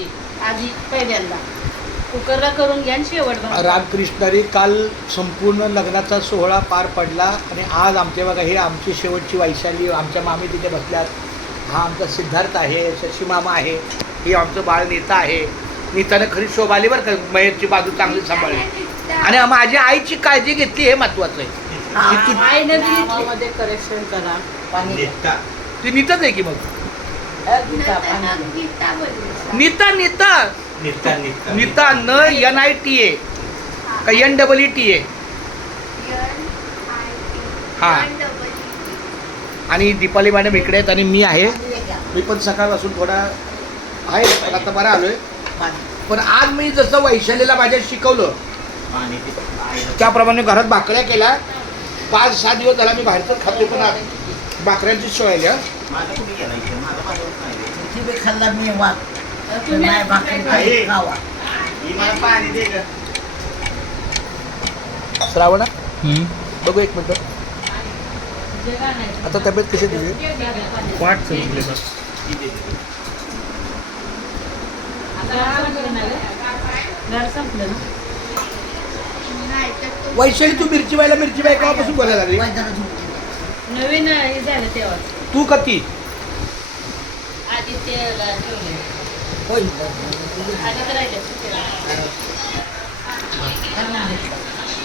भाजी आधी पहिल्यांदा कुकरला करून घ्या आणि शेवट भाजी. रामकृष्णारी काल संपूर्ण लग्नाचा सोहळा पार पडला आणि आज आमचे बघा हे आमची शेवटची वैशाली आमच्या मामी तिथे बसल्यात. हा आमचा सिद्धार्थ आहे, शशी मामा आहे, ही आमचं बाळ नीता आहे. नीतानं खरी शोभा आली बरं का, महेशची बाजू चांगली सांभाळली आणि माझी आईची काळजी घेतली हे महत्वाचं आहे. आईने नावामध्ये करेक्शन करा. ती नीताच आहे की मग नीता नीता नीता न NITA का NEETA हा. आणि दीपाली मॅडम इकडे आहेत आणि मी आहे. मी पण सकाळपासून थोडा आहे पण आता बरा आलोय. पण आज मी जसं वैशालीला माझ्या शिकवलं त्याप्रमाणे घरात भाकऱ्या केल्या. 5-6 दिवस झाला मी बाहेरच खातो पण आज भाकऱ्यांची सोय आहे. खाल्ला मी श्रावणा बघू एक मिनिट आता तब्येत कशी तुझी वाट संपले बस. वैशाली तू मिरची बाई केव्हापासून बोलायला लागली नवीन हे झालं तेव्हा तू कधी आदित्यला ठेवले. आदित्य राहिले